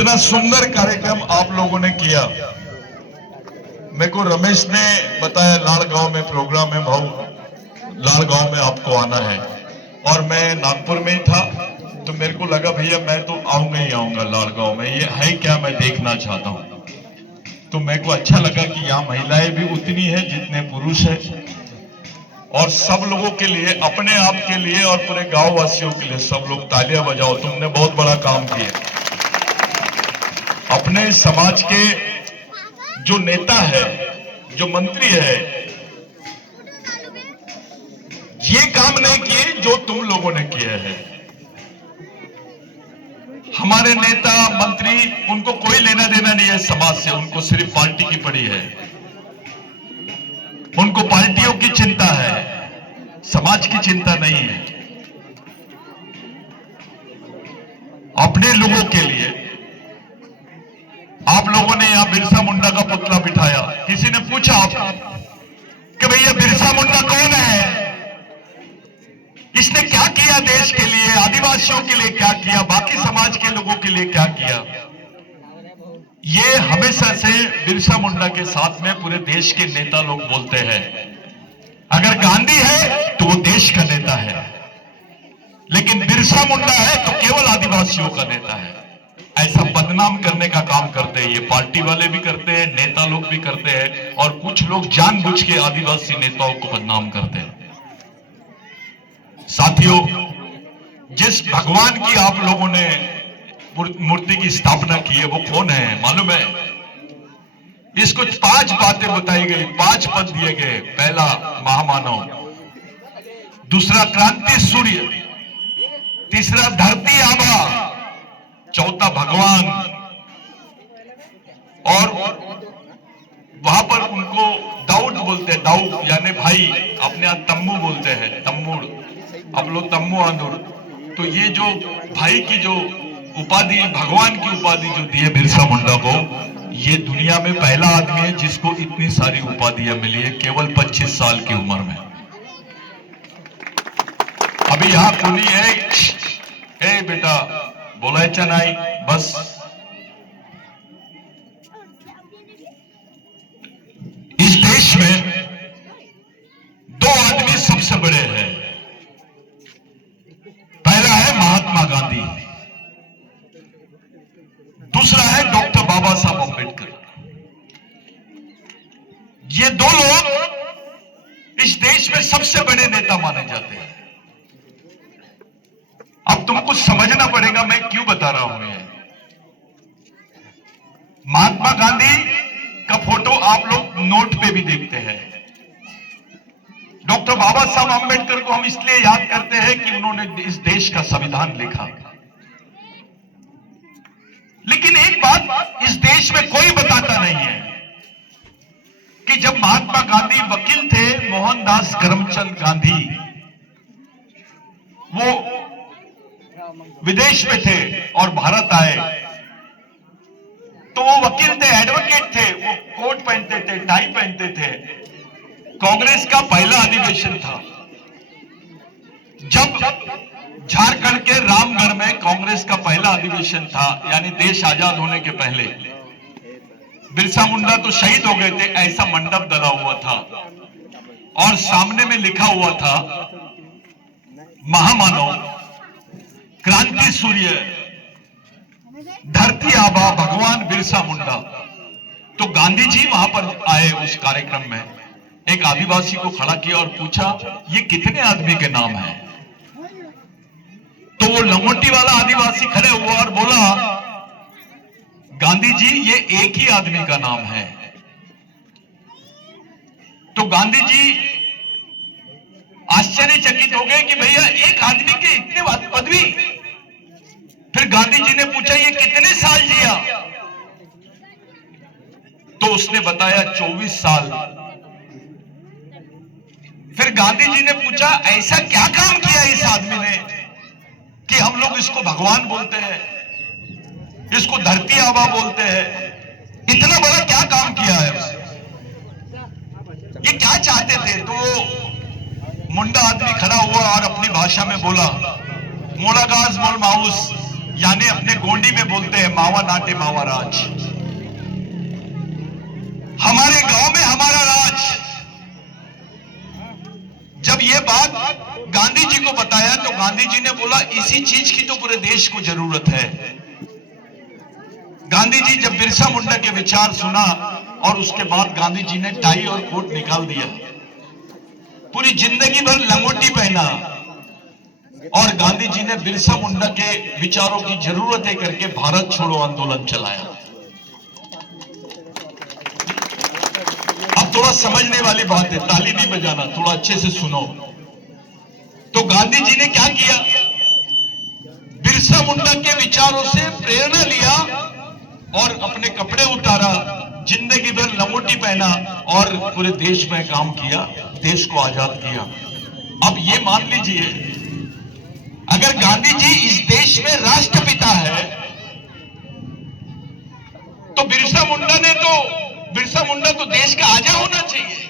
इतना सुंदर कार्यक्रम आप लोगों ने किया। मेरे को रमेश ने बताया लाड़गांव में प्रोग्राम है भाऊ, लाड़गांव में आपको आना है, और मैं नागपुर में ही था तो मेरे को लगा भैया मैं तो आऊंगा ही आऊंगा लाड़गांव में, ये है क्या मैं देखना चाहता हूं। तो मेरे को अच्छा लगा कि यहाँ महिलाएं भी उतनी है जितने पुरुष है, और सब लोगों के लिए, अपने आप के लिए और पूरे गांव वासियों के लिए सब लोग तालियां बजाओ। तुमने बहुत बड़ा काम किया। अपने समाज के जो नेता है, जो मंत्री है, ये काम नहीं किए जो तुम लोगों ने किए हैं। हमारे नेता मंत्री, उनको कोई लेना देना नहीं है समाज से, उनको सिर्फ पार्टी की पड़ी है, उनको पार्टियों की चिंता है, समाज की चिंता नहीं है। अपने लोगों के लिए आप लोगों ने यहां बिरसा मुंडा का पुतला बिठाया। किसी ने पूछा आप कि भैया बिरसा मुंडा कौन है, इसने क्या किया देश के लिए, आदिवासियों के लिए क्या किया, बाकी समाज के लोगों के लिए क्या किया। ये हमेशा से बिरसा मुंडा के साथ में पूरे देश के नेता लोग बोलते हैं, अगर गांधी है तो वो देश का नेता है, लेकिन बिरसा मुंडा है तो केवल आदिवासियों का नेता है। ऐसा बदनाम करने का काम करते हैं, ये पार्टी वाले भी करते हैं, नेता लोग भी करते हैं, और कुछ लोग जानबूझ के आदिवासी नेताओं को बदनाम करते हैं। साथियों, जिस भगवान की आप लोगों ने मूर्ति की स्थापना की है वो कौन है मालूम है? इसको 5 बातें बताई गई, 5 पद दिए गए। पहला महामानव, दूसरा क्रांति सूर्य, तीसरा धरती आभा, चौथा भगवान, और वहां पर उनको दाऊद बोलते हैं, दाऊद यानी भाई, अपने यहां तम्मू बोलते हैं, तम्मुड़, अब लोग तम्मू आंदुर। तो ये जो भाई की जो उपाधि, भगवान की उपाधि जो दी है बिरसा मुंडा को, ये दुनिया में पहला आदमी है जिसको इतनी सारी उपाधियां मिली है केवल 25 साल की उम्र में। अभी यहां कुनी है, ए बेटा बोलायचा नहीं बस। इस देश में 2 आदमी सबसे बड़े हैं। पहला है महात्मा गांधी, दूसरा है डॉक्टर बाबा साहब अम्बेडकर। ये 2 लोग इस देश में सबसे बड़े नेता माने जाते हैं। अब तुमको समझना पड़ेगा मैं क्यों बता रहा हूं ये। महात्मा गांधी का फोटो आप लोग नोट पे भी देखते हैं। डॉक्टर बाबा साहब अम्बेडकर को हम इसलिए याद करते हैं कि उन्होंने इस देश का संविधान लिखा। लेकिन एक बात इस देश में कोई बताता नहीं है कि जब महात्मा गांधी वकील थे, मोहनदास करमचंद गांधी, वो विदेश में थे और भारत आए, तो वो वकील थे, एडवोकेट थे, वो कोट पहनते थे, टाई पहनते थे। कांग्रेस का पहला अधिवेशन था जब झारखंड के रामगढ़ में कांग्रेस का पहला अधिवेशन था, यानी देश आजाद होने के पहले। बिरसा मुंडा तो शहीद हो गए थे, ऐसा मंडप डला हुआ था और सामने में लिखा हुआ था महामानव, क्रांति सूर्य, धरती आभा, भगवान बिरसा मुंडा। तो गांधी जी वहां पर आए उस कार्यक्रम में, एक आदिवासी को खड़ा किया और पूछा ये कितने आदमी के नाम है। तो वो लंगोटी वाला आदिवासी खड़े हुआ और बोला गांधी जी ये एक ही आदमी का नाम है। तो गांधी जी आश्चर्यचकित हो गए कि भैया एक आदमी के इतने पदवी। फिर गांधी जी ने पूछा ये कितने साल जिया? तो उसने बताया 24 साल। फिर गांधी जी ने पूछा ऐसा क्या काम किया इस आदमी ने कि हम लोग इसको भगवान बोलते हैं, इसको धरती आभा बोलते हैं, इतना बड़ा क्या काम किया है उसने, ये क्या चाहते थे? तो मुंडा आदमी खड़ा हुआ और अपनी भाषा में बोला मोड़ागाज मोल माउस, यानी अपने गोंडी में बोलते हैं मावा नाटे मावा राज। हमारे गांव में हमारा राज। जब ये बात गांधी जी को बताया तो गांधी जी ने बोला इसी चीज की तो पूरे देश को जरूरत है। गांधी जी जब बिरसा मुंडा के विचार सुना और उसके बाद गांधी जी ने टाई और कोट निकाल दिया, पूरी जिंदगी भर लंगोटी पहना और गांधी जी ने बिरसा मुंडा के विचारों की जरूरत है करके भारत छोड़ो आंदोलन चलाया। अब थोड़ा समझने वाली बात है, ताली नहीं बजाना, थोड़ा अच्छे से सुनो। तो गांधी जी ने क्या किया, बिरसा मुंडा के विचारों से प्रेरणा लिया और अपने कपड़े उतारा, जिंदगी भर लंगोटी पहना और पूरे देश में काम किया, देश को आजाद किया। अब ये मान लीजिए, अगर गांधी जी इस देश में राष्ट्रपिता है तो बिरसा मुंडा तो देश का आजा होना चाहिए।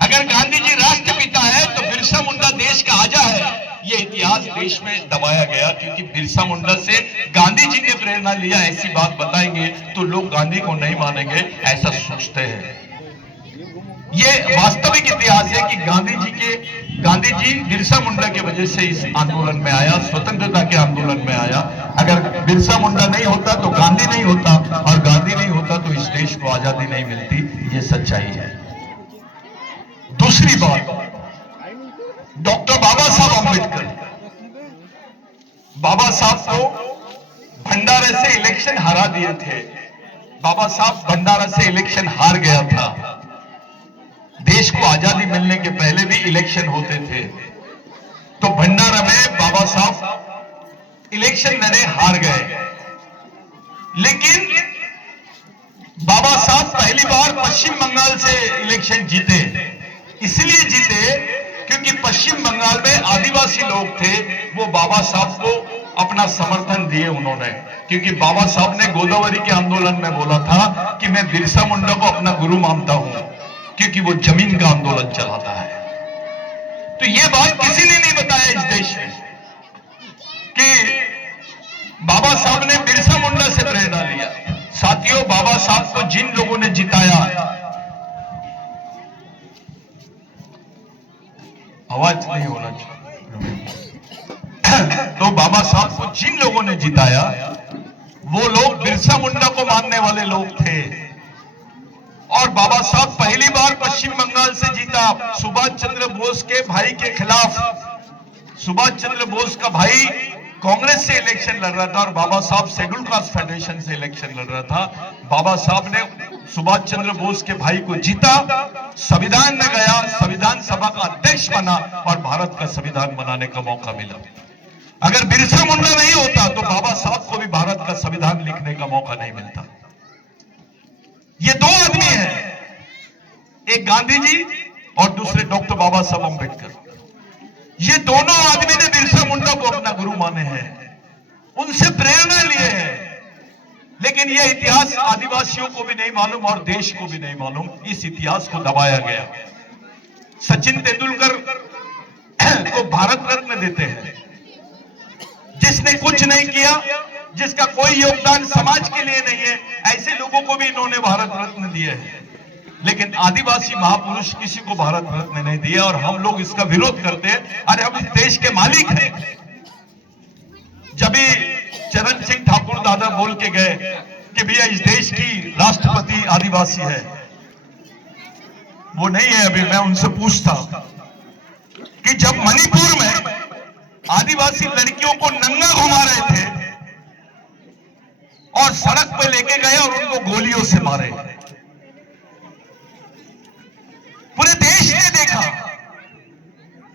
अगर गांधी जी राष्ट्रपिता है तो बिरसा मुंडा देश का आजा है। ये इतिहास देश में दबाया गया क्योंकि बिरसा मुंडा से गांधी जी ने प्रेरणा लिया। ऐसी बात बताएंगे तो लोग गांधी को नहीं मानेंगे, ऐसा सोचते हैं। ये वास्तविक इतिहास है कि गांधी जी बिरसा मुंडा की वजह से इस आंदोलन में आया, स्वतंत्रता के आंदोलन में आया। अगर बिरसा मुंडा नहीं होता तो गांधी नहीं होता, और गांधी नहीं होता तो इस देश को आजादी नहीं मिलती। ये सच्चाई है। दूसरी बात, डॉक्टर बाबा साहब अम्बेडकर, बाबा साहब को भंडारे से इलेक्शन हरा दिए थे। बाबा साहब भंडारा से इलेक्शन हार गया था। देश को आजादी मिलने के पहले भी इलेक्शन होते थे, तो भंडारा में बाबा साहब इलेक्शन लड़े, हार गए। लेकिन बाबा साहब पहली बार पश्चिम बंगाल से इलेक्शन जीते। इसलिए जीते क्योंकि पश्चिम बंगाल में आदिवासी लोग थे, वो बाबा साहब को अपना समर्थन दिए उन्होंने। क्योंकि बाबा साहब ने गोदावरी के आंदोलन में बोला था कि मैं बिरसा मुंडा को अपना गुरु मानता हूं क्योंकि वो जमीन का आंदोलन चलाता है। तो ये बात किसी ने नहीं बताया इस देश में कि बाबा साहब ने बिरसा मुंडा से प्रेरणा लिया। साथियों, बाबा साहब को जिन लोगों ने जिताया, आवाज नहीं होना चाहिए, तो बाबा साहब को जिन लोगों ने जिताया वो लोग बिरसा मुंडा को मानने वाले लोग थे। और बाबा साहब पहली बार पश्चिम बंगाल से जीता, सुभाष चंद्र बोस के भाई के खिलाफ। सुभाष चंद्र बोस का भाई कांग्रेस से इलेक्शन लड़ रहा था और बाबा साहब शेड्यूल कास्ट फेडरेशन से इलेक्शन लड़ रहा था। बाबा साहब ने सुभाष चंद्र बोस के भाई को जीता, संविधान में गया, संविधान सभा का अध्यक्ष बना और भारत का संविधान बनाने का मौका मिला। अगर बिरसा मुंडा नहीं होता तो बाबा साहब को भी भारत का संविधान लिखने का मौका नहीं मिलता। ये दो आदमी हैं, एक गांधी जी और दूसरे डॉक्टर बाबा साहब अम्बेडकर। ये दोनों आदमी ने बिरसा मुंडा को अपना गुरु माने हैं, उनसे प्रेरणा लिए हैं। लेकिन यह इतिहास आदिवासियों को भी नहीं मालूम और देश को भी नहीं मालूम। इस इतिहास को दबाया गया। सचिन तेंदुलकर को भारत रत्न देते हैं, जिसने कुछ नहीं किया, जिसका कोई योगदान समाज के लिए नहीं है, ऐसे लोगों को भी इन्होंने भारत रत्न दिए हैं। लेकिन आदिवासी महापुरुष किसी को भारत रत्न नहीं दिया और हम लोग इसका विरोध करते हैं। अरे हम इस देश के मालिक हैं। जब भी चरण सिंह ठाकुर दादा बोल के गए कि भैया इस देश की राष्ट्रपति आदिवासी है, वो नहीं है। अभी मैं उनसे पूछता कि जब मणिपुर में आदिवासी लड़कियों को नंगा घुमा रहे थे और सड़क पे लेके गए और उनको गोलियों से मारे, पूरे देश ने देखा,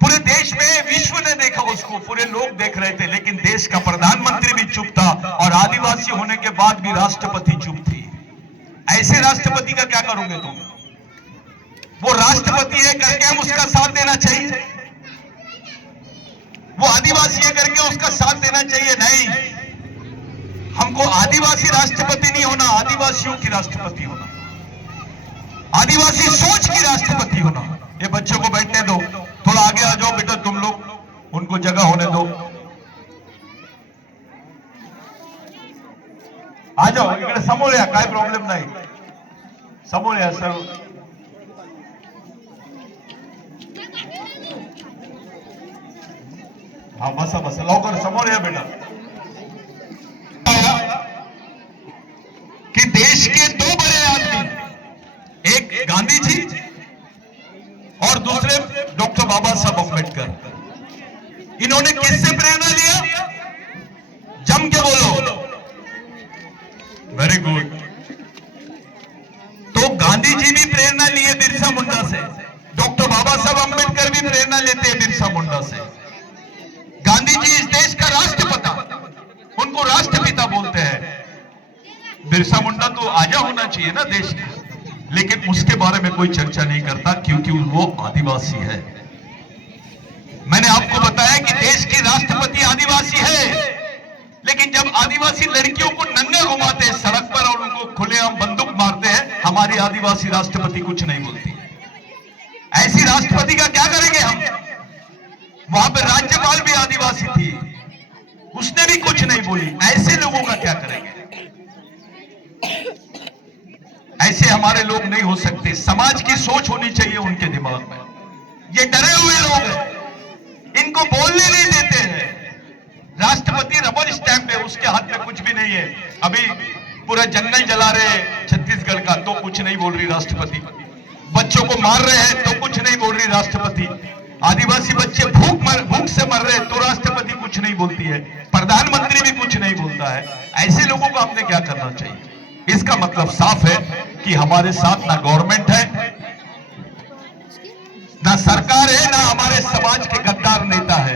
पूरे देश में विश्व ने देखा उसको, पूरे लोग देख रहे थे। लेकिन देश का प्रधानमंत्री भी चुप था और आदिवासी होने के बाद भी राष्ट्रपति चुप थी। ऐसे राष्ट्रपति का क्या करोगे तुम? वो राष्ट्रपति है करके हम उसका साथ देना चाहिए? वो आदिवासी है करके उसका साथ देना चाहिए? नहीं, हमको आदिवासी राष्ट्रपति नहीं होना, आदिवासियों की राष्ट्रपति होना, आदिवासी सोच की राष्ट्रपति होना। ये बच्चों को बैठने दो, थोड़ा आगे आ जाओ बेटा, तुम लोग उनको जगह होने दो। आ जाओ इकडे समोर या, काय प्रॉब्लेम नाही, समोर या सर्व. हाँ बसा बसा लवकर समोर या बेटा. कि देश के दो बड़े आदमी, एक गांधी जी और दूसरे डॉक्टर बाबा साहब अम्बेडकर, इन्होंने किससे प्रेरणा लिया? जम के बोलो. Very good. तो गांधी जी भी प्रेरणा लिए बिरसा मुंडा से, डॉक्टर बाबा साहब अम्बेडकर भी प्रेरणा लेते हैं बिरसा मुंडा से. गांधी जी इस देश का राष्ट्रपिता, उनको राष्ट्रपिता बोलते हैं. बिरसा मुंडा तो आजा होना चाहिए ना देश का, लेकिन उसके बारे में कोई चर्चा नहीं करता क्योंकि वो आदिवासी है. मैंने आपको बताया कि देश के राष्ट्रपति आदिवासी है, लेकिन जब आदिवासी लड़कियों को नंगा घुमाते हैं सड़क पर और उनको खुलेआम बंदूक मारते हैं, हमारी आदिवासी राष्ट्रपति कुछ नहीं बोलती. ऐसी राष्ट्रपति का क्या करेंगे हम? वहां पर राज्यपाल भी आदिवासी थी, उसने भी कुछ नहीं बोली. ऐसे लोगों का क्या करेंगे? ऐसे हमारे लोग नहीं हो सकते. समाज की सोच होनी चाहिए उनके दिमाग में. ये डरे हुए लोग हैं, इनको बोलने नहीं देते हैं. राष्ट्रपति रबर स्टैंप है, उसके हाथ में कुछ भी नहीं है. अभी पूरा जंगल जला रहे छत्तीसगढ़ का, तो कुछ नहीं बोल रही राष्ट्रपति. बच्चों को मार रहे हैं तो कुछ नहीं बोल रही राष्ट्रपति. आदिवासी बच्चे भूख से मर रहे हैं तो राष्ट्रपति कुछ नहीं बोलती है. प्रधानमंत्री भी कुछ नहीं बोलता है. ऐसे लोगों को हमने क्या करना चाहिए? इसका मतलब साफ है कि हमारे साथ ना गवर्नमेंट है, ना सरकार है, ना हमारे समाज के गद्दार नेता है.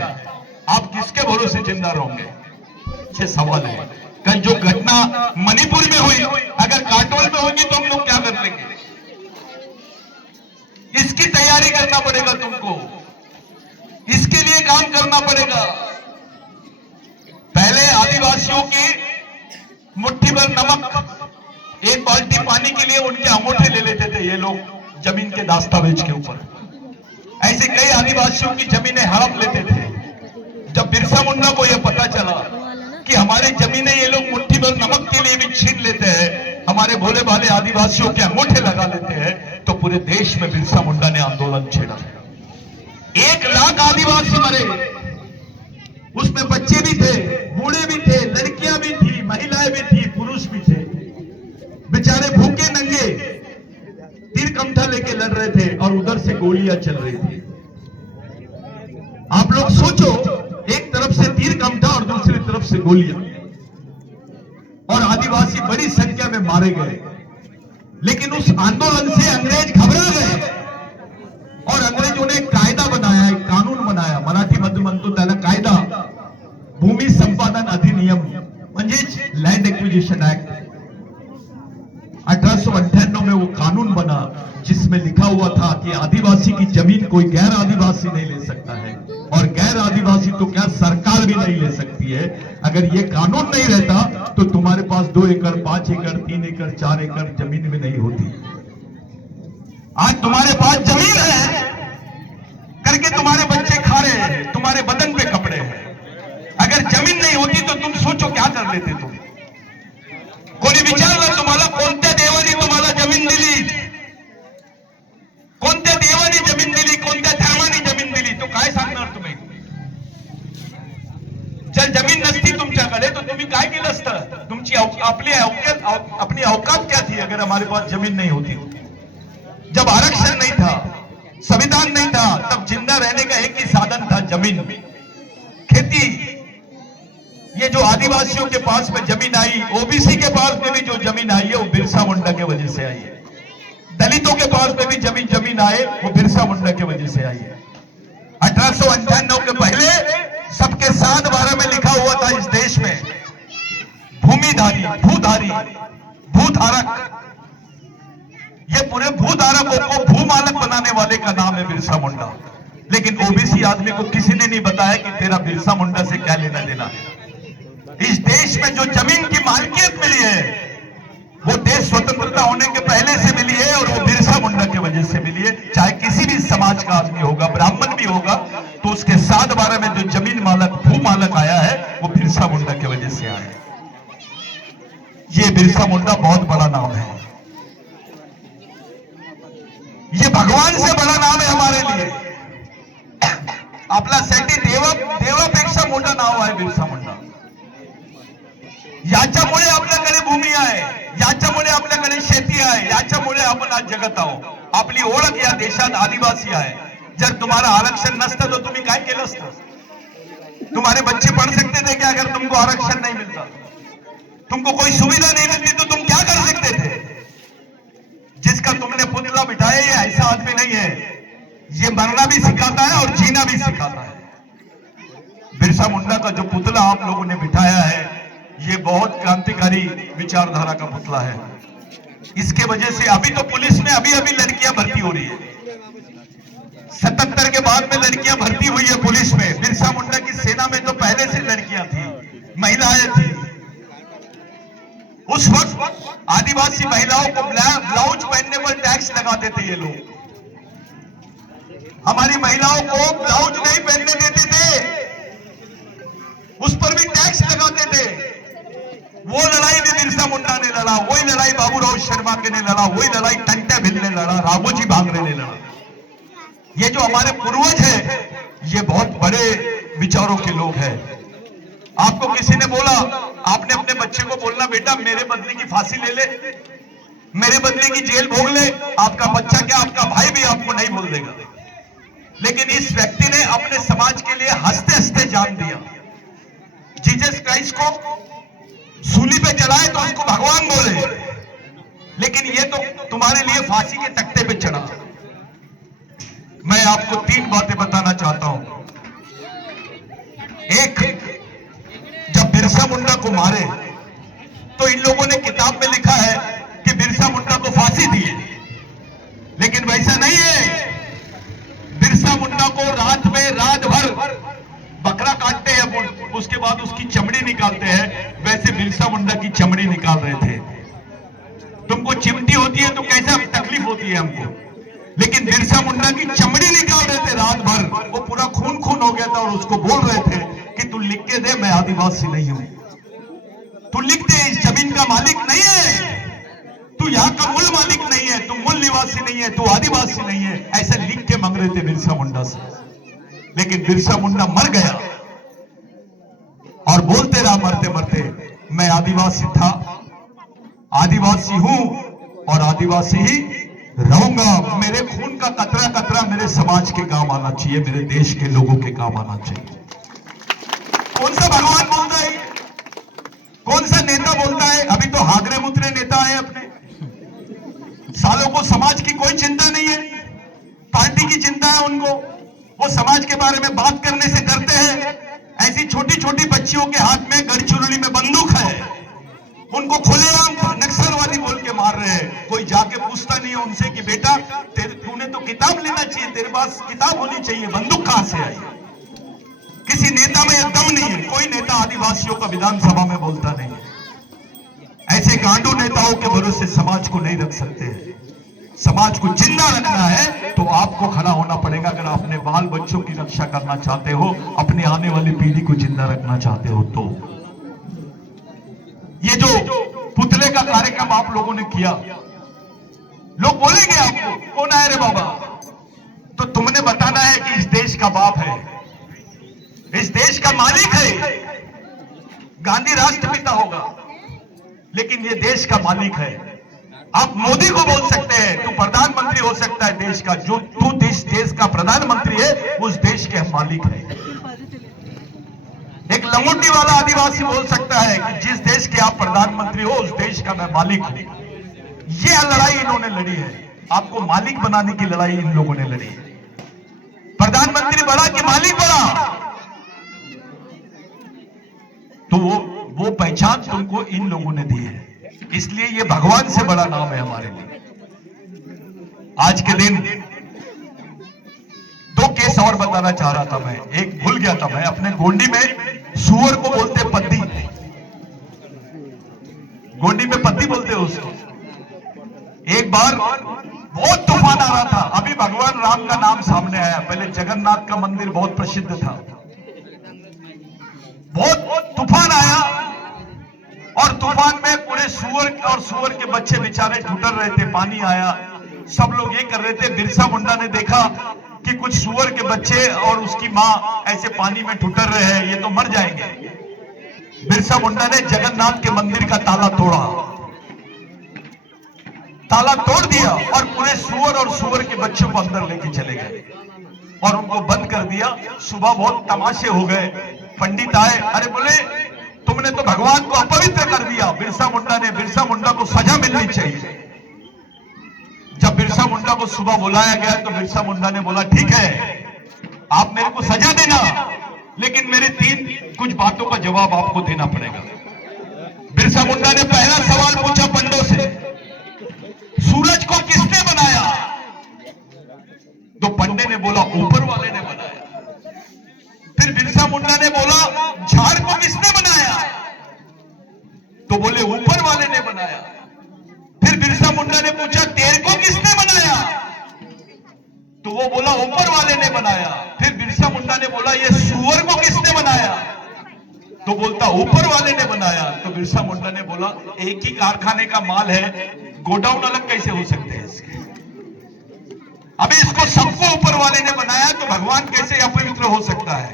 आप किसके भरोसे जिंदा रहोगे? ये सवाल है. कल जो घटना मणिपुर में हुई, अगर काटोल में होगी तो हम लोग क्या कर लेंगे? इसकी तैयारी करना पड़ेगा तुमको, इसके लिए काम करना पड़ेगा. पहले आदिवासियों की मुट्ठी भर नमक, एक बाल्टी पानी के लिए उनके अंगूठे ले लेते थे ये लोग जमीन के दस्तावेज के ऊपर. ऐसे कई आदिवासियों की जमीनें हड़प लेते थे. जब बिरसा मुंडा को यह पता चला कि हमारे जमीनें ये लोग मुट्ठी भर नमक के लिए भी छीन लेते हैं, हमारे भोले भाले आदिवासियों के अंगूठे लगा लेते हैं, तो पूरे देश में बिरसा मुंडा ने आंदोलन छेड़ा. 1 लाख आदिवासी मरे, उसमें बच्चे भी थे, बूढ़े भी थे, लड़कियां भी थी, महिलाएं भी थी, पुरुष भी थे. बेचारे भूखे नंगे तीर कमठा लेके लड़ रहे थे और उधर से गोलियां चल रही थी. आप लोग सोचो, एक तरफ से तीर कमठा और दूसरी तरफ से गोलियां, और आदिवासी बड़ी संख्या में मारे गए. लेकिन उस आंदोलन से अंग्रेज घबरा गए और अंग्रेजों ने एक कायदा बनाया, एक कानून बनाया. मराठीमध्ये म्हणतो त्याला कायदा, भूमि संपादन अधिनियम, म्हणजेच लैंड एक्विजिशन एक्ट. 1898 में वो कानून बना जिसमें लिखा हुआ था कि आदिवासी की जमीन कोई गैर आदिवासी नहीं ले सकता है, और गैर आदिवासी तो क्या सरकार भी नहीं ले सकती है. अगर ये कानून नहीं रहता तो तुम्हारे पास 2 एकड़, 5 एकड़, 3 एकड़, 4 एकड़ जमीन भी नहीं होती. आज तुम्हारे पास जमीन है करके तुम्हारे बच्चे खा रहे हैं, तुम्हारे बदन पे कपड़े हैं. अगर जमीन नहीं होती तो तुम सोचो क्या कर लेते तुम. कोणी विचारलं तुम्हाला कोणत्या देवाने तुम्हाला जमीन दिली, कोणत्या देवाने जमीन दिली, कोणत्या धर्माने जमीन दिली, तो काय सांगणार तुम्ही? जर जमीन नसती तुमच्याकडे तो तुम्ही काय केलं असतं? तुमची अपनी औकात क्या थी अगर हमारे पास जमीन नहीं होती? जब आरक्षण नहीं था, संविधान नहीं था, तब जिंदा रहने का एक ही साधन था, जमीन, खेती. ये जो आदिवासियों के पास में जमीन आई, ओबीसी के पास में भी जो जमीन आई है वो बिरसा मुंडा के वजह से आई है. दलितों के पास में भी जमीन आए वो बिरसा मुंडा के वजह से आई है. 1898 के पहले सबके 7/12 में लिखा हुआ था इस देश में, भूमिधारी, भूधारी, भूधारक. ये पूरे भूधारकों को भूमालक बनाने वाले का नाम है बिरसा मुंडा. लेकिन ओबीसी आदमी को किसी ने नहीं बताया कि तेरा बिरसा मुंडा से क्या लेना देना है. इस देश में जो जमीन की मालकियत मिली है वो देश स्वतंत्रता होने के पहले से मिली है, और वो बिरसा मुंडा की वजह से मिली है. चाहे किसी भी समाज का आदमी होगा, ब्राह्मण भी होगा, तो उसके 7/12 में जो जमीन मालक, भू मालक आया है वो बिरसा मुंडा की वजह से आया है. ये बिरसा मुंडा बहुत बड़ा नाम है, ये भगवान से बड़ा नाम है हमारे लिए। आपल्यासाठी देवापेक्षा मोठं नाव आहे बिरसा मुंडा। याच्यामुळे आपल्याकडे भूमी आहे, याच्यामुळे आपल्याकडे शेती आहे, याच्यामुळे आपण आज जगत आहोत। आपली ओळख या देशात आदिवासी आहे। जर तुम्हारा आरक्षण नसतं तो तुम्ही काय केलं असतं? तुम्हारे बच्चे पढ़ सकते थे क्या अगर तुमको आरक्षण नहीं मिलता? तुमको कोई सुविधा नहीं मिलती तो तुम क्या कर सकते थे? जिसका तुमने पुतला बिठाया ये ऐसा आदमी नहीं है, ये मरना भी सिखाता है और जीना भी सिखाता है। बिरसा मुंडा का जो पुतला आप लोगों ने बिठाया है ये बहुत क्रांतिकारी विचारधारा का पुतला है। इसके वजह से अभी तो पुलिस में अभी लड़कियां भर्ती हो रही है। 77 के बाद में लड़कियां भर्ती हुई है पुलिस में। बिरसा मुंडा की सेना में तो पहले से लड़कियां थी, महिलाएं थी। उस वक्त आदिवासी महिलाओं को ब्लाउज पहनने पर टैक्स लगाते थे ये लोग। हमारी महिलाओं को ब्लाउज नहीं पहनने देते थे, उस पर भी टैक्स लगाते थे। वो लड़ाई भी बिरसा मुंडा ने लड़ा, वही लड़ाई बाबूराव शर्मा के ने लड़ा, वही लड़ाई टंटे भिल ने लड़ा, राघोजी भांगरे ने लड़ा। ये जो हमारे पूर्वज है ये बहुत बड़े विचारों के लोग हैं। आपको किसी ने बोला, आपने अपने बच्चे को बोलना बेटा मेरे बदले की फांसी ले ले, मेरे बदले की जेल भोग ले, आपका बच्चा क्या आपका भाई भी आपको नहीं बोल देगा। लेकिन इस व्यक्ति ने अपने समाज के लिए हंसते हंसते जान दिया। जीसस क्राइस्ट को सूली पे चढ़ाए तो उसको भगवान बोले, लेकिन ये तो तुम्हारे लिए फांसी के तख्ते पे चढ़ा। मैं आपको 3 बातें बताना चाहता हूं। एक, जब बिरसा मुंडा को मारे तो इन लोगों ने किताब में लिखा है कि बिरसा मुंडा को फांसी दी है, लेकिन वैसा नहीं है। बिरसा मुंडा को रात भर बकरा काटते हैं, उसके बाद उसकी चमड़ी निकालते हैं, वैसे बिरसा मुंडा की चमड़ी निकाल रहे थे। तुमको चिमटी होती है तो कैसा तकलीफ होती है हमको, लेकिन बिरसा मुंडा की चमड़ी निकाल रहे थे रात भर। वो पूरा खून हो गया था और उसको बोल रहे थे कि तू लिख के दे मैं आदिवासी नहीं हूं, तू लिख दे इस जमीन का मालिक नहीं है, तू यहाँ का मूल मालिक नहीं है, तू मूल निवासी नहीं है, तू आदिवासी नहीं है, ऐसा लिख के मांग रहे थे बिरसा मुंडा से। लेकिन बिरसा मुंडा मर गया और बोलते रहा मरते मरते, मैं आदिवासी था, आदिवासी हूं और आदिवासी ही रहूंगा। मेरे खून का कतरा कतरा मेरे समाज के काम आना चाहिए, मेरे देश के लोगों के काम आना चाहिए। कौन सा भगवान बोलता है, कौन सा नेता बोलता है? अभी तो हागरे मुतरे नेता है, अपने सालों को समाज की कोई चिंता नहीं है, पार्टी की चिंता है उनको। वो समाज के बारे में बात करने से डरते हैं। ऐसी छोटी छोटी बच्चियों के हाथ में गढ़चिरौली में बंदूक है, उनको खुलेआम नक्सलवादी बोल के मार रहे हैं। कोई जाके पूछता नहीं है उनसे कि बेटा तूने तो किताब लेना चाहिए, तेरे पास किताब होनी चाहिए, बंदूक कहां से आई? किसी नेता में दम नहीं है, कोई नेता आदिवासियों का विधानसभा में बोलता नहीं है। ऐसे गांडू नेताओं के भरोसे समाज को नहीं रख सकते। समाज को जिंदा रखना है तो आपको खड़ा होना पड़ेगा। अगर अपने बाल बच्चों की रक्षा करना चाहते हो, अपने आने वाली पीढ़ी को जिंदा रखना चाहते हो, तो ये जो पुतले का कार्यक्रम आप लोगों ने किया, लोग बोलेंगे आपको कौन आए रे बाबा, तो तुमने बताना है कि इस देश का बाप है, इस देश का मालिक है। गांधी राष्ट्रपिता होगा लेकिन ये देश का मालिक है। आप मोदी को बोल सकते हैं तू प्रधानमंत्री हो सकता है देश का, जो तू देश का प्रधानमंत्री है उस देश के मालिक है। एक लंगोटी वाला आदिवासी बोल सकता है कि जिस देश के आप प्रधानमंत्री हो उस देश का मैं मालिक हूं। यह लड़ाई इन्होंने लड़ी है, आपको मालिक बनाने की लड़ाई इन लोगों ने लड़ी है। प्रधानमंत्री बड़ा कि मालिक बड़ा, तो वो पहचान तुमको इन लोगों ने दी है, इसलिए ये भगवान से बड़ा नाम है हमारे लिए। आज के दिन 2 केस और बताना चाह रहा था मैं, एक भूल गया था मैं। अपने गोंडी में सुअर को बोलते पद्दी, गोंडी में पद्दी बोलते उसको। एक बार बहुत तूफान आ रहा था, अभी भगवान राम का नाम सामने आया। पहले जगन्नाथ का मंदिर बहुत प्रसिद्ध था, बहुत तूफान आया और तूफान में पूरे सुअर और सुअर के बच्चे बेचारे ठुठर रहे थे, पानी आया, सब लोग ये कर रहे थे। बिरसा मुंडा ने देखा कि कुछ सुअर के बच्चे और उसकी मां ऐसे पानी में ठुठर रहे हैं, ये तो मर जाएंगे। बिरसा मुंडा ने जगन्नाथ के मंदिर का ताला तोड़ा, ताला तोड़ दिया और पूरे सुअर और सुअर के बच्चों को अंदर लेके चले गए और उनको बंद कर दिया। सुबह बहुत तमाशे हो गए, पंडित आए, अरे बोले तुमने तो भगवान को अपवित्र कर दिया। बिरसा मुंडा को सजा मिलनी चाहिए। जब बिरसा मुंडा को सुबह बुलाया गया तो बिरसा मुंडा ने बोला, ठीक है आप मेरे को सजा देना, लेकिन मेरे 3 कुछ बातों का जवाब आपको देना पड़ेगा। बिरसा मुंडा ने पहला सवाल पूछा पंडों से, सूरज को किसने बनाया? तो पंडे ने बोला ऊपर वाले ने बनाया। फिर बिरसा मुंडा ने बोला झाड़ को किसने बनाया? तो बोले ऊपर वाले ने बनाया। फिर बिरसा मुंडा ने पूछा तेर को किसने बनाया? तो वो बोला ऊपर वाले ने बनाया। फिर बिरसा मुंडा ने बोला ये सुअर को किसने बनाया? तो बोलता ऊपर वाले ने बनाया। तो बिरसा मुंडा ने बोला एक ही कारखाने का माल है, गोडाउन अलग कैसे हो सकते हैं इसके? अबे इसको सबको ऊपर वाले ने बनाया तो भगवान कैसे अपवित्र हो सकता है?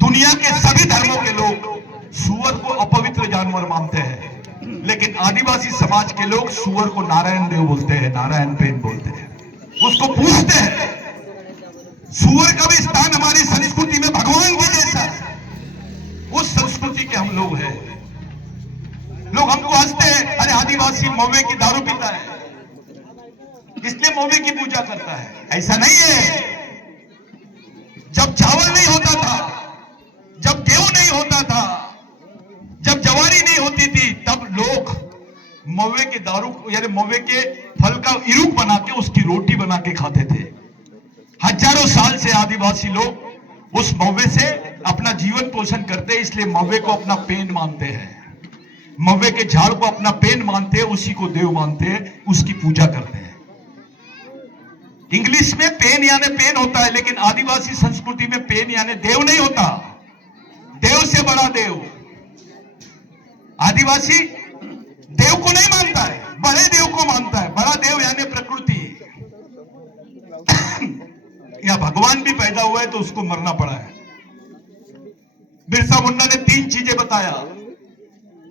दुनिया के सभी धर्मों के लोग सुअर को अपवित्र जानवर मानते हैं, लेकिन आदिवासी समाज के लोग सुअर को नारायण देव बोलते हैं, नारायण पेन बोलते हैं, उसको पूजते हैं। सुअर का भी स्थान हमारी संस्कृति में भगवान के जैसा है, उस संस्कृति के हम लोग हैं। लोग हमको हंसते हैं, अरे आदिवासी मौवे की दारू पीता है इसलिए मौवे की पूजा करता है। ऐसा नहीं है। जब चावल नहीं होता था, जब गेहूं नहीं होता था, जब जवारी नहीं होती थी, तब लोग मौवे के दारू यानी मौवे के फल का इरुक बना के उसकी रोटी बना के खाते थे। हजारों साल से आदिवासी लोग उस मौवे से अपना जीवन पोषण करते हैं, इसलिए मौवे को अपना पेन मानते हैं, मौवे के झाड़ को अपना पेन मानते हैं, उसी को देव मानते हैं, उसकी पूजा करते हैं। इंग्लिश में पेन यानी पेन होता है, लेकिन आदिवासी संस्कृति में पेन यानी देव नहीं होता। देव से बड़ा देव। आदिवासी देव को नहीं मानता है, बड़े देव को मानता है। बड़ा देव यानी प्रकृति या भगवान भी पैदा हुआ है तो उसको मरना पड़ा है। बिरसा मुंडा ने 3 चीजें बताया।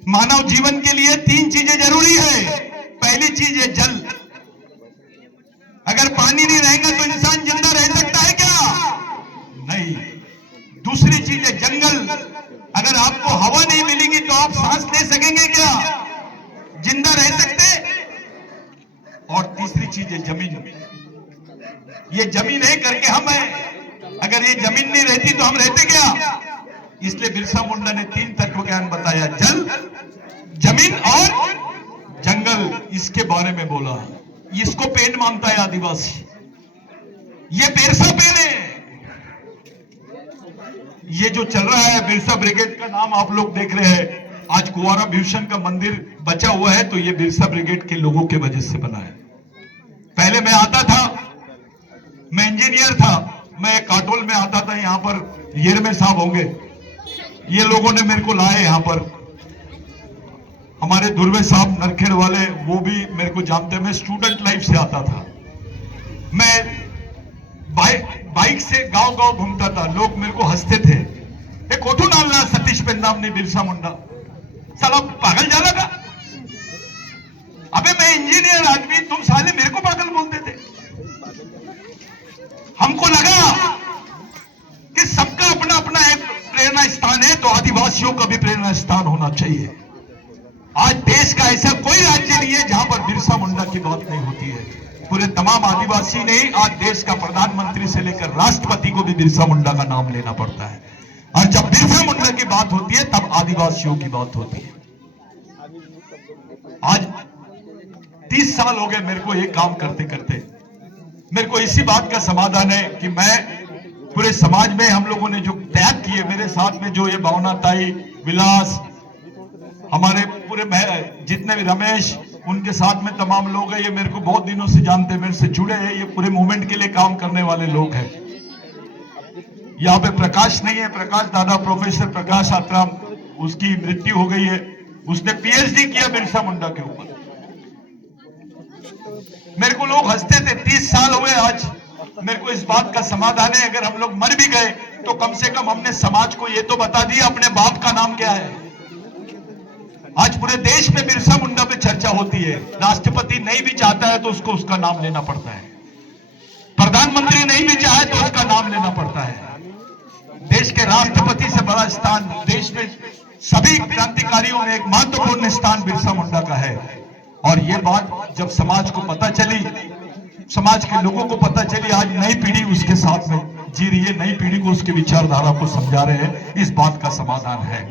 मानव जीवन के लिए 3 चीजें जरूरी है। पहली चीज है जल। अगर पानी नहीं रहेगा तो इंसान जिंदा रह सकता है क्या? नहीं। दूसरी चीज है जंगल। अगर आपको हवा नहीं मिलेगी तो आप सांस ले सकेंगे क्या? जिंदा रह सकते? और तीसरी चीज है जमीन। ये जमीन है करके हम हैं, अगर ये जमीन नहीं रहती तो हम रहते क्या? इसलिए बिरसा मुंडा ने 3 तत्व ज्ञान बताया, जल, जमीन और जंगल। इसके बारे में बोला। इसको पेन मानता है आदिवासी। ये बिरसा पेन है। ये जो चल रहा है बिरसा ब्रिगेड का नाम आप लोग देख रहे हैं। आज कुंवारा भीषण का मंदिर बचा हुआ है तो ये बिरसा ब्रिगेड के लोगों के वजह से बना है। पहले मैं आता था, मैं इंजीनियर था, मैं काटोल में आता था। यहां पर येरमे साहब होंगे, ये लोगों ने मेरे को लाए यहां पर। हमारे दुर्वे साहब नरखेड़ वाले, वो भी मेरे को जानते हैं। मैं स्टूडेंट लाइफ से आता था। मैं बाइक से गांव गांव घूमता था। लोग मेरे को हंसते थे, एक कोठू डालना सतीश पेन्नाम ने बिरसा मुंडा, साला पागल जाला का। अबे मैं इंजीनियर आदमी, तुम साले मेरे को पागल बोलते थे। हमको लगा कि सबका अपना अपना एक प्रेरणा स्थान है, तो आदिवासियों का भी प्रेरणा स्थान होना चाहिए। आज देश का ऐसा कोई राज्य नहीं है जहां पर बिरसा मुंडा की बात नहीं होती है। पूरे तमाम आदिवासी नहीं, आज देश का प्रधानमंत्री से लेकर राष्ट्रपति को भी बिरसा मुंडा का नाम लेना पड़ता है। और जब बिरसा मुंडा की बात होती है तब आदिवासियों की बात होती है। आज 30 साल हो गए मेरे को ये काम करते करते। मेरे को इसी बात का समाधान है कि मैं पूरे समाज में हम लोगों ने जो त्याग किए, मेरे साथ में जो ये भावना ताई, विलास, हमारे पूरे जितने भी रमेश, उनके साथ में तमाम लोग हैं, ये मेरे को बहुत दिनों से जानते हैं, मेरे से जुड़े हैं। ये पूरे मूवमेंट के लिए काम करने वाले लोग हैं। यहाँ पे प्रकाश नहीं है, प्रकाश दादा, प्रोफेसर प्रकाश आत्राम, उसकी मृत्यु हो गई है। उसने पीएचडी किया बिरसा मुंडा के ऊपर। मेरे को लोग हंसते थे, 30 साल हुए आज। मेरे को इस बात का समाधान है, अगर हम लोग मर भी गए तो कम से कम हमने समाज को ये तो बता दिया अपने बाप का नाम क्या है। आज पूरे देश में बिरसा मुंडा पे चर्चा होती है। राष्ट्रपति नहीं भी चाहता है तो उसको उसका नाम लेना पड़ता है, प्रधानमंत्री नहीं भी चाहे तो उसका नाम लेना पड़ता है। देश के राष्ट्रपति से बड़ा स्थान देश में सभी क्रांतिकारियों में एक महत्वपूर्ण स्थान बिरसा मुंडा का है। और ये बात जब समाज को पता चली, समाज के लोगों को पता चली, आज नई पीढ़ी उसके साथ में जी रही है, नई पीढ़ी को उसकी विचारधारा को समझा रहे हैं, इस बात का समाधान है।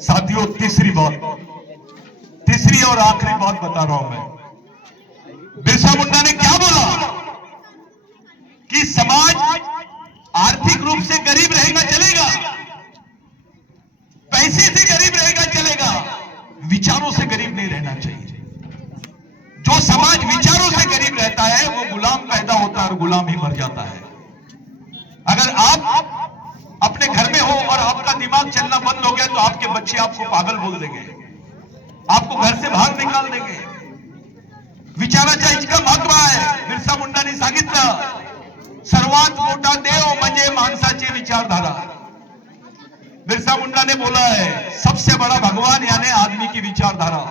साथियों, तीसरी और आखिरी बात बता रहा हूं मैं। बिरसा मुंडा ने क्या बोला कि समाज आर्थिक रूप से गरीब रहेगा चलेगा, पैसे से गरीब रहेगा चलेगा, विचारों से गरीब नहीं रहना चाहिए। जो समाज विचारों से गरीब रहता है वो गुलाम पैदा होता है और गुलाम ही मर जाता है। अगर आप अपने घर में हो और आपका दिमाग चलना बंद हो गया तो आपके बच्चे आपको पागल बोल देंगे, आपको घर से बाहर निकाल देंगे। विचाराच्या इतका महत्व आहे। बिरसा मुंडाने सांगितलं, सर्वात मोठा देव म्हणजे माणसाची विचारधारा। बिरसा मुंडा ने बोला है, सबसे बड़ा भगवान यानी आदमी की विचारधारा।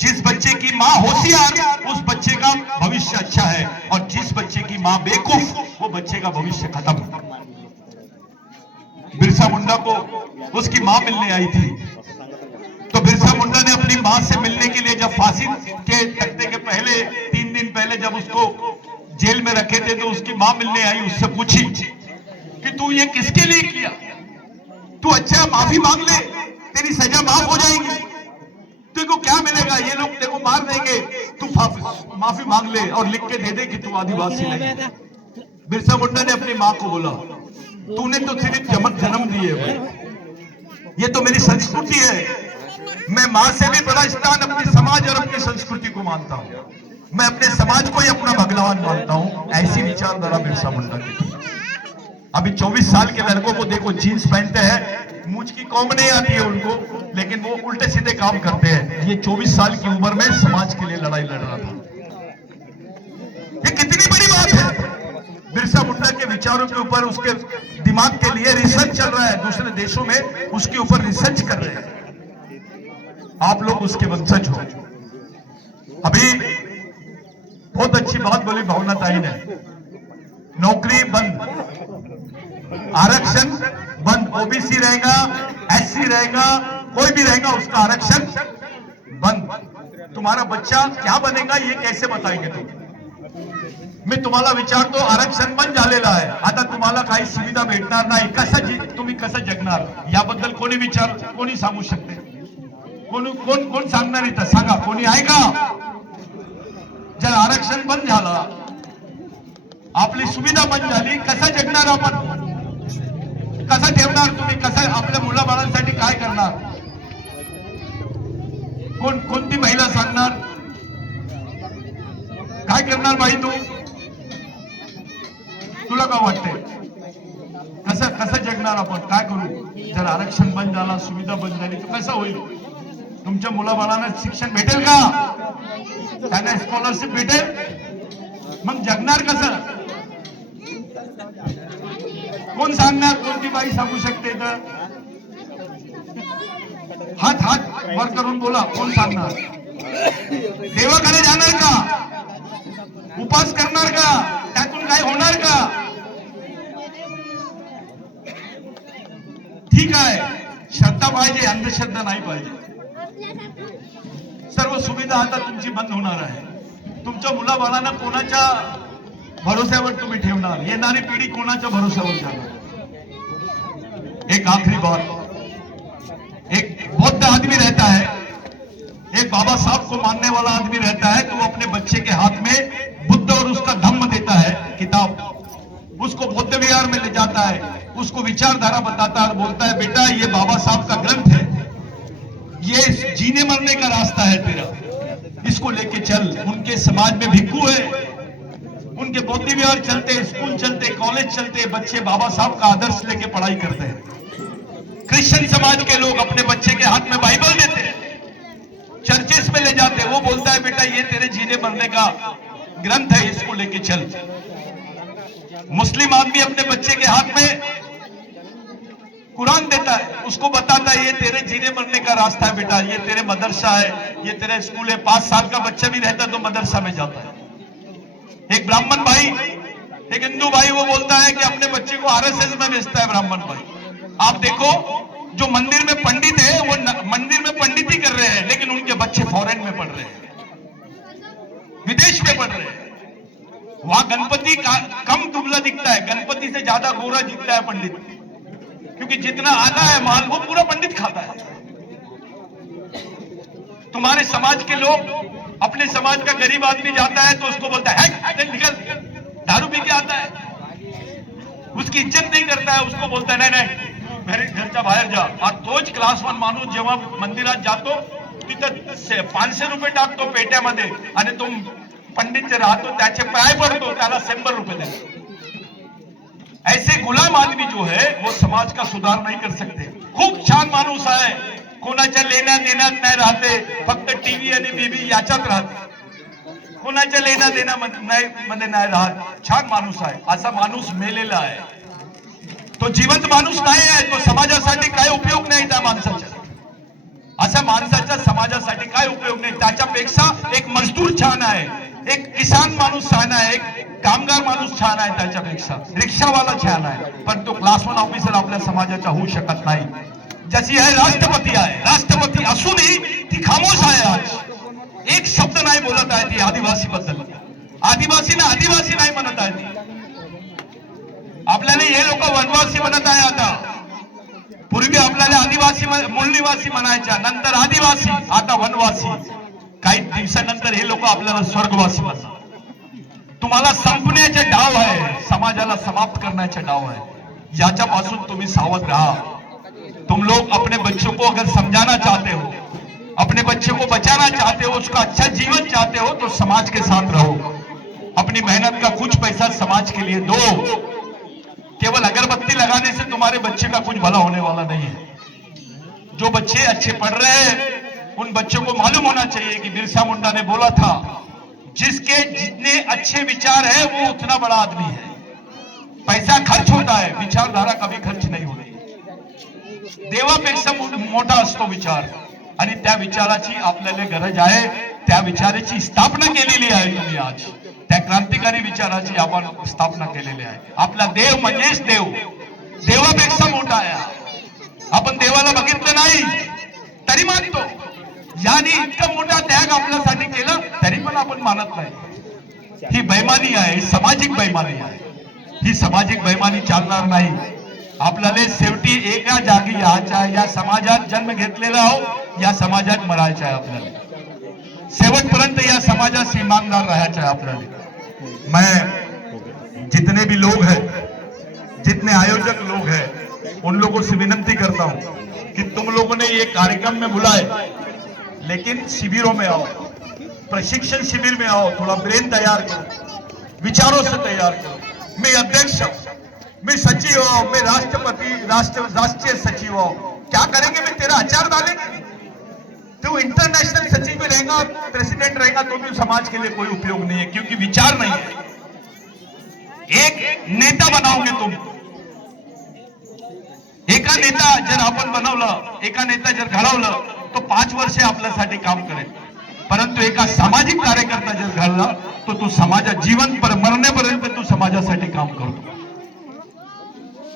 जिस बच्चे की मां होशियार उस बच्चे का भविष्य अच्छा है, और जिस बच्चे की मां बेवकूफ वो बच्चे का भविष्य खत्म। बिरसा मुंडा को उसकी मां मिलने आई थी, तो बिरसा मुंडा ने अपनी मां से मिलने के लिए जब फांसी के तख्ते के पहले 3 दिन पहले जब उसको जेल में रखे थे तो उसकी मां मिलने आई, उससे पूछी कि तू ये किसके लिए किया, तू अच्छा माफी मांग ले, तेरी सजा माफ हो जाएगी, तेरे को क्या मिलेगा, ये लोग तेरे को मार देंगे, तू माफी मांग ले और लिख के दे दे कि तू आदिवासी नहीं है। बिरसा मुंडा ने अपनी मां को बोला, तूने तो सिर्फ जन्म दिए हुए, ये तो मेरी संस्कृति है, मैं मां से भी बड़ा स्थान अपने समाज और अपनी संस्कृति को मानता हूं, मैं अपने समाज को ही अपना भगवान मानता हूं। ऐसी विचारधारा बिरसा मुंडा की थी। अभी 24 साल के लड़कों को देखो, जीन्स पहनते हैं, मूंछ की कौम नहीं आती है उनको, लेकिन वो उल्टे सीधे काम करते हैं। ये 24 साल की उम्र में समाज के लिए लड़ाई लड़ रहा था। ये कितनी बड़ी बात है। बिरसा मुंडा के विचारों के ऊपर उसके दिमाग के लिए रिसर्च चल रहा है, दूसरे देशों में उसके ऊपर रिसर्च कर रहे हैं। आप लोग उसके वंशज हो। अभी बहुत अच्छी बात बोली भावना ताई ने, नौकरी बंद, आरक्षण बंद, ओबीसी रहेगा, एससी रहेगा, कोई भी रहेगा, उसका आरक्षण बंद। तुम्हारा बच्चा क्या बनेगा ये कैसे बताएंगे तुम? मी तुम्हाला विचारतो, आरक्षण बंद झालेलं आहे, आता तुम्हाला काही सुविधा भेटणार नाही, तुम्ही कसं जगणार? याबद्दल कोणी सांगू शकते? कोण सांगणार इथं? सांगा, कोणी आहे का? जर आरक्षण बंद झालं, आपली सुविधा बंद झाली, कसं जगणार आपण? कसं ठेवणार तुम्ही? कसं आपल्या मुलाबाळांसाठी काय करणार? कोणती महिला सांगणार? काय करणार बाई तू? तुला काय वाटतंय? कसं जगणार आपण? काय करू? जर आरक्षण बंद झाला, सुविधा बंद झाली तर कसं होईल? तुमच्या मुलाबाळांना शिक्षण भेटेल का? त्यांना स्कॉलरशिप भेटेल? मग जगणार कसं? कोण सांगणार? कोणती बाई सांगू शकते? तर हात वर करून बोला, कोण सांगणार? देवाकडे जाणार का? उपास करणार का? त्यातून काय होणार का? ठीक आहे, श्रद्धा पाहिजे, अंधश्रद्धा नाही पाहिजे। सर्व सुविधा आता तुमची बंद होणार आहे। तुमच्या मुलाबाळांना कोणाच्या भरोश्यावर तुम्ही ठेवणार? येणारी पिढी कोणाच्या भरोश्यावर जाणार? एक आखिरी बात, एक बौद्ध आदमी रहता है, एक बाबा साहब को मानने वाला आदमी रहता है, तो वो अपने बच्चे के हाथ में बुद्ध और उसका धम्म देता है किताब, उसको बौद्ध विहार में ले जाता है, उसको विचारधारा बताता है और बोलता है, बेटा ये बाबा साहब का ग्रंथ है, ये जीने मरने का रास्ता है तेरा, इसको लेके चल। उनके समाज में भिक्खू है, उनके बौद्ध विहार चलते, स्कूल चलते, कॉलेज चलते, बच्चे बाबा साहब का आदर्श लेके पढ़ाई करते हैं। क्रिश्चियन समाज के लोग अपने बच्चे के हाथ में बाइबल देते हैं, चर्चेस में ले जाते हैं। वो बोलता है बेटा ये तेरे जीने मरने का ग्रंथ है, इसको लेके चल। मुस्लिम आदमी अपने बच्चे के हाथ में कुरान देता है, उसको बताता है ये तेरे जीने मरने का रास्ता है बेटा, ये तेरे मदरसा है, ये तेरा स्कूल है। 5 साल का बच्चा भी रहता तो मदरसा में जाता है। एक ब्राह्मण भाई, एक हिंदू भाई, वो बोलता है कि अपने बच्चे को आरएसएस में भेजता है ब्राह्मण भाई। आप देखो जो मंदिर में पंडित है वो मंदिर में पंडिती कर रहे हैं, लेकिन उनके बच्चे फॉरेन में पढ़ रहे हैं, विदेश में पढ़ रहे हैं। वहां गणपति कम दुबला दिखता है, गणपति से ज्यादा गोरा दिखता है पंडित, क्योंकि जितना आता है माल वो पूरा पंडित खाता है। तुम्हारे समाज के लोग, अपने समाज का गरीब आदमी जाता है तो उसको बोलता है निकल, दारू पी के आता है, उसकी इज्जत नहीं करता है, उसको बोलता है नहीं नहीं घरच्या बाहेर जा। और तोच क्लास 1 माणूस जेव्हा मंदिरात जातो तिथं 500 रुपये टाकतो पेट्यामध्ये आणि तो पंडित जे राहतो त्याचे पाय पडतो, त्याला 100 रुपये देतो। ऐसे गुलाम आदमी जो है वो समाज का सुधार नहीं कर सकते। खूप छान माणूस आहे, कोणाच्या लेण्या देण्यात नाही राहते, फक्त टीव्ही आणि बीबी याच्यात राहते, कोणाच्या लेण्या देण्यामध्ये नाही राहत, छान माणूस आहे। असा माणूस मेलेला आहे, तो जिवंत माणूस नाही आहे, तो समाजासाठी काय उपयोग नाही त्या माणसाचा। अशा माणसाचा समाजासाठी काय उपयोग नाही, त्याच्यापेक्षा एक मजदूर छान आहे, एक किसान माणूस छान आहे, एक कामगार माणूस छान आहे, त्याच्यापेक्षा रिक्षावाला छान आहे, पण तो क्लास 1 ऑफिसर आपल्या समाजाचा होऊ शकत नाही। जशी आहे राष्ट्रपती आहे, राष्ट्रपती असूनही ती खामोश आहे, आज एक शब्द नाही बोलत आहे ती आदिवासी बद्दल, आदिवासीना आदिवासी नाही म्हणत आहे ती। आपल्याला हे लोक वनवासी म्हणत आहे आता, पूर्वी आपल्याला आदिवासी मूळ निवासी म्हणायच्या, नंतर आदिवासी, आता वनवासी, काही दिवसानंतर हे लोक आपल्याला स्वर्गवासी म्हणतात। तुम्हाला संपण्याचे डाव आहे, समाजाला समाप्त करण्याचे डाव आहे, याच्यापासून तुम्ही सावध रहा। तुम लोग अपने बच्चों को अगर समझाना चाहते हो, अपने बच्चे को बचाना चाहते हो, उसका अच्छा जीवन चाहते हो, तो समाज के साथ रहो। अपनी मेहनत का कुछ पैसा समाज के लिए दो। केवल अगरबत्ती लगाने से तुम्हारे बच्चे का कुछ भला होने वाला नहीं है। जो बच्चे अच्छे पढ़ रहे हैं उन बच्चों को मालूम होना चाहिए कि बिरसा मुंडा ने बोला था, जिसके जितने अच्छे विचार है वो उतना बड़ा आदमी है। पैसा खर्च होता है, विचारधारा कभी खर्च नहीं होती। देवापेक्षा मोठा असतो विचार, आणि त्या विचाराची आपल्याला गरज आहे, त्या विचाराची स्थापना केलेली आहे तुम्ही आज, त्या क्रांतिकारी विचाराची आपण स्थापना केलेली आहे। आपला देव म्हणजेच देव, देवापेक्षा मोठा आहे। आपण देवाला बघितलं नाही तरी मानतो, याने इतका मोठा त्याग आपल्यासाठी केला तरी पण आपण मानत नाही। ही बेईमानी आहे, सामाजिक बेईमानी आहे, ही सामाजिक बेईमानी चालणार नाही। आपल्याला शेवटी एका जागी यायचं आहे, या समाजात जन्म घेतलेला आहो, या समाजात मरायचं आहे आपल्याला, शेवटपर्यंत या समाजाशी इमानदार राहायचं आहे आपल्याला। मैं जितने भी लोग हैं, जितने आयोजक लोग हैं, उन लोगों से विनती करता हूं कि तुम लोगों ने ये कार्यक्रम में बुलाए, लेकिन शिविरों में आओ, प्रशिक्षण शिविर में आओ, थोड़ा ब्रेन तैयार करो, विचारों से तैयार करो। मैं अध्यक्ष हूं, मैं सचिव हूं, मैं राष्ट्रपति राष्ट्रीय सचिव हूं, क्या करेंगे? मैं तेरा आचार डालेंगे? तो इंटरनेशनल सचिव भी रहेगा, प्रेसिडेंट रहेगा, तो भी समाज के लिए कोई उपयोग नहीं है, क्योंकि विचार नहीं है। एक नेता बनाओगे तुम, एका नेता जर आपण बनवलं, एका नेता जर घडवलं तो 5 वर्षे आपल्यासाठी काम करेल, परंतु एका सामाजिक कार्यकर्ता जर घडला तो तू समाजा जीवन पर मरनेपर्यंत तू समाजासाठी काम करतो।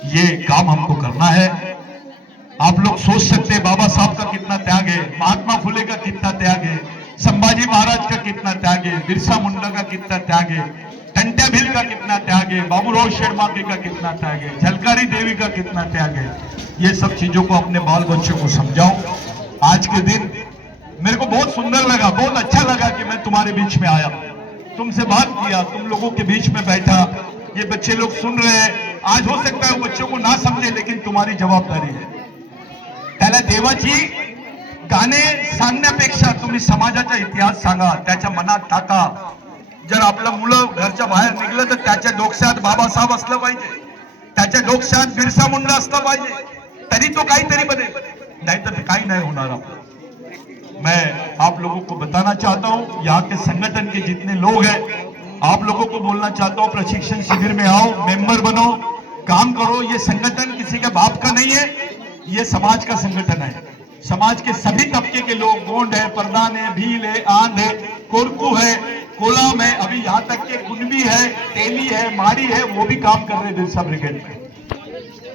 ये काम हमको करना है। आप लोग सोच सकते हैं बाबा साहब का कितना त्याग है, महात्मा फुले का कितना त्याग है, संभाजी महाराज का कितना त्याग है, बिरसा मुंडा का कितना त्याग है, टंट्या भील का कितना त्याग है, बाबूराव शेरमाके का कितना त्याग है, झलकारी देवी का कितना त्याग है। ये सब चीजों को अपने बाल बच्चों को समझाओ। आज के दिन मेरे को बहुत सुंदर लगा, बहुत अच्छा लगा कि मैं तुम्हारे बीच में आया, तुमसे बात किया, तुम लोगों के बीच में बैठा। ये बच्चे लोग सुन रहे हैं, आज हो सकता है वो बच्चों को ना समझे, लेकिन तुम्हारी जवाबदारी है। त्याला देवाची गाणे सांगण्यापेक्षा तुम्ही समाजाचा इतिहास सांगा, त्याच्या मनात टाका। जर आपलं मुलं घरच्या बाहेर निघलं तर त्याच्या डोक्यात बाबासाहेब असलं पाहिजे, त्याच्या डोक्यात बिरसा मुंडा असला पाहिजे, तरी तो काहीतरी बने, नहीं तो काही नहीं होणार आपलं. मैं आप लोगों को बताना चाहता हूं, यहाँ के संगठन के जितने लोग हैं, आप लोगों को बोलना चाहता हूं, प्रशिक्षण शिविर में आओ, मेंबर बनो, काम करो. ये संगठन किसी के बाप का नहीं है, ये समाज का संगठन है. समाज के सभी तबके के लोग, गोंड है, प्रधान है, भील है, आंध है, कोरकू है, कोलाम है, अभी यहाँ तक के कुनबी है, तेली है, माड़ी है, वो भी काम कर रहे हैं बिरसा ब्रिगेड में.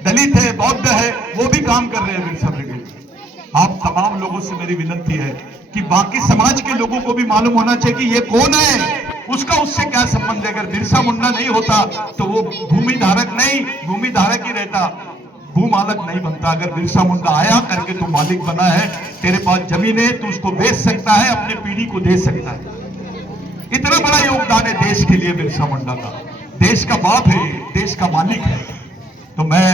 दलित है, बौद्ध है, वो भी काम कर रहे हैं बिरसा ब्रिगेड में. आप तमाम लोगों से मेरी विनती है कि बाकी समाज के लोगों को भी मालूम होना चाहिए कि ये कौन है, उसका उससे क्या संबंध है. अगर बिरसा मुंडा नहीं होता तो वो भूमि धारक नहीं, भूमि धारक ही रहता, भूमालक नहीं बनता. अगर बिरसा मुंडा आया करके तू मालिक बना है, तेरे पास जमीन है, तू उसको बेच सकता है, अपने पीढ़ी को दे सकता है. इतना बड़ा योगदान है देश के लिए बिरसा मुंडा का. देश का बाप है, देश का मालिक है. तो मैं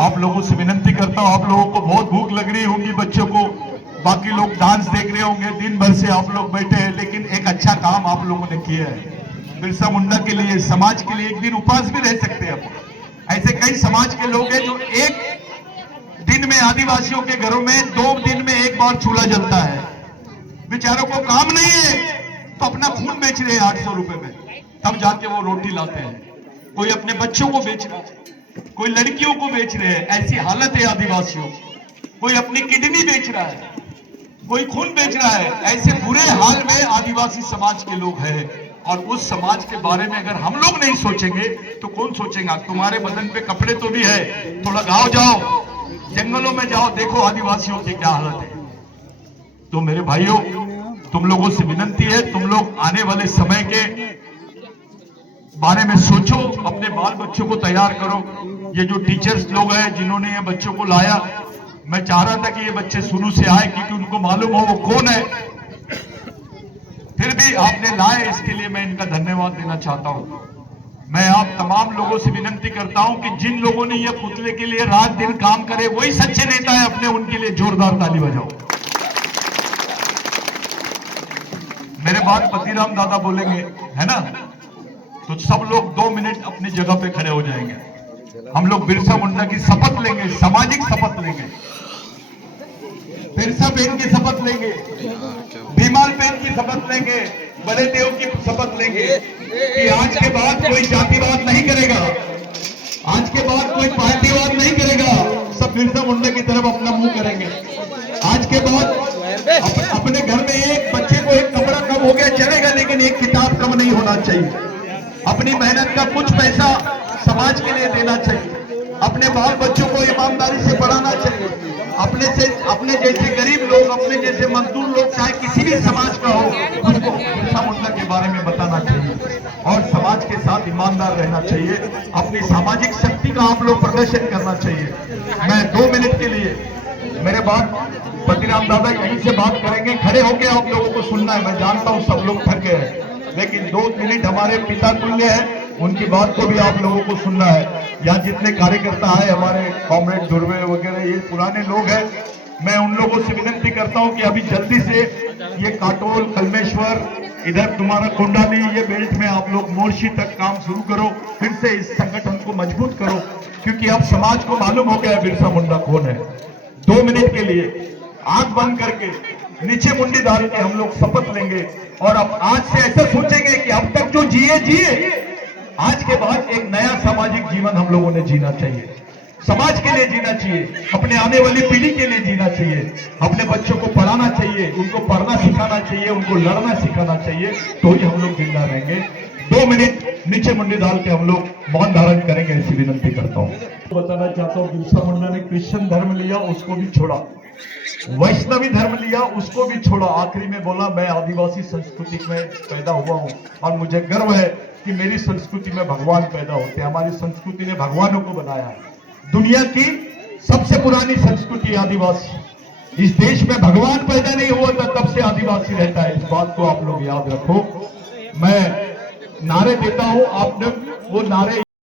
आप लोगों से विनती करता हूं, आप लोगों को बहुत भूख लग रही होगी, बच्चों को, बाकी लोग डांस देख रहे होंगे, दिन भर से आप लोग बैठे हैं, लेकिन एक अच्छा काम आप लोगों ने किया है बिरसा मुंडा के लिए, समाज के लिए. एक दिन उपवास भी रह सकते हैं. ऐसे कई समाज के लोग हैं जो एक दिन में, आदिवासियों के घरों में 2 दिन में एक बार चूल्हा जलता है. बेचारों को काम नहीं है तो अपना खून बेच रहे हैं 800 रुपए में, तब जाके वो रोटी लाते हैं. कोई अपने बच्चों को बेच रहा है, कोई लड़कियों को बेच रहे हैं. ऐसी हालत है आदिवासियों. कोई अपनी किडनी बेच रहा है, कोई खून बेच रहा है. ऐसे बुरे हाल में आदिवासी समाज के लोग हैं. और उस समाज के बारे में अगर हम लोग नहीं सोचेंगे तो कौन सोचेगा. तुम्हारे बदन पे कपड़े तो भी है, थोड़ा गांव जाओ, जंगलों में जाओ, देखो आदिवासियों की क्या हालत है. तो मेरे भाइयों, तुम लोगों से विनती है, तुम लोग आने वाले समय के बारे में सोचो, अपने बाल बच्चों को तैयार करो. ये जो टीचर्स लोग हैं जिन्होंने ये बच्चों को लाया, मैं चाह रहा था कि ये बच्चे शुरू से आए, क्योंकि उनको मालूम हो वो कौन है. फिर भी आपने लाए, इसके लिए मैं इनका धन्यवाद देना चाहता हूं. मैं आप तमाम लोगों से विनती करता हूं कि जिन लोगों ने ये पुतले के लिए रात दिन काम करे, वही सच्चे नेता है. अपने उनके लिए जोरदार ताली बजाओ. मेरे बाद पतिराम दादा बोलेंगे, है ना, तो सब लोग 2 मिनट अपनी जगह पे खड़े हो जाएंगे. हम लोग बिरसा मुंडा की शपथ लेंगे, सामाजिक शपथ लेंगे, बिरसा बहन की शपथ लेंगे, भीमाल बहन की शपथ लेंगे, बड़े देव की शपथ लेंगे कि आज के बाद कोई जातिवाद नहीं करेगा, आज के बाद कोई पार्टीवाद नहीं करेगा, सब बिरसा मुंडा की तरफ अपना मुंह करेंगे. आज के बाद अपने घर में एक बच्चे को एक कपड़ा कम हो गया चलेगा, लेकिन एक किताब कम नहीं होना चाहिए. अपनी मेहनत का कुछ पैसा समाज के लिए देना चाहिए. अपने बाल बच्चों को ईमानदारी से पढ़ाना चाहिए. अपने जैसे गरीब लोग, अपने जैसे मजदूर लोग, चाहे किसी भी समाज का हो, उसको बिरसा मुंडा के बारे में बताना चाहिए और समाज के साथ ईमानदार रहना चाहिए. अपनी सामाजिक शक्ति का आप लोग प्रदर्शन करना चाहिए. मैं 2 मिनट के लिए, मेरे बाद पतिराम दादा यहीं से बात करेंगे, खड़े होकर आप लोगों को सुनना है. मैं जानता हूं सब लोग थक गए हैं, लेकिन 2 मिनट हमारे पिता तुल्य है, उनकी बात को भी आप लोगों को सुनना है. यहाँ जितने कार्यकर्ता है, हमारे कॉमरेड दुर्वे वगैरह, ये पुराने लोग हैं, मैं उन लोगों से विनती करता हूं कि अभी जल्दी से ये काटोल, कलमेश्वर, इधर तुम्हारा कोंडाली, ये बेल्ट में आप लोग मोर्शी तक काम शुरू करो. फिर से इस संगठन को मजबूत करो, क्योंकि अब समाज को मालूम हो गया बिरसा मुंडा कौन है. 2 मिनट के लिए आंख बंद करके, नीचे मुंडी डाल के हम लोग शपथ लेंगे और अब आज से ऐसा सोचेंगे कि अब तक जो जिए, आज के बाद एक नया सामाजिक जीवन हम लोगों ने जीना चाहिए. समाज के लिए जीना चाहिए, अपने आने वाली पीढ़ी के लिए जीना चाहिए, अपने बच्चों को पढ़ाना चाहिए, उनको पढ़ना सिखाना चाहिए, उनको लड़ना सिखाना चाहिए, तो ही हम लोग जिंदा रहेंगे. 2 मिनट नीचे मुंडी डाल के हम लोग मौन धारण करेंगे, ऐसी विनती करता हूँ. बताना चाहता हूँ, बिरसा मुंडा ने क्रिश्चियन धर्म लिया, उसको भी छोड़ा, वैष्णवी धर्म लिया, उसको भी छोड़ा. आखिरी में बोला, मैं आदिवासी संस्कृति में पैदा हुआ हूँ और मुझे गर्व है कि मेरी संस्कृति में भगवान पैदा होते हैं. हमारी संस्कृति ने भगवानों को बनाया है. दुनिया की सबसे पुरानी संस्कृति आदिवासी. इस देश में भगवान पैदा नहीं हुआ था, तब से आदिवासी रहता है. इस बात को आप लोग याद रखो. मैं नारे देता हूं, आपने वो नारे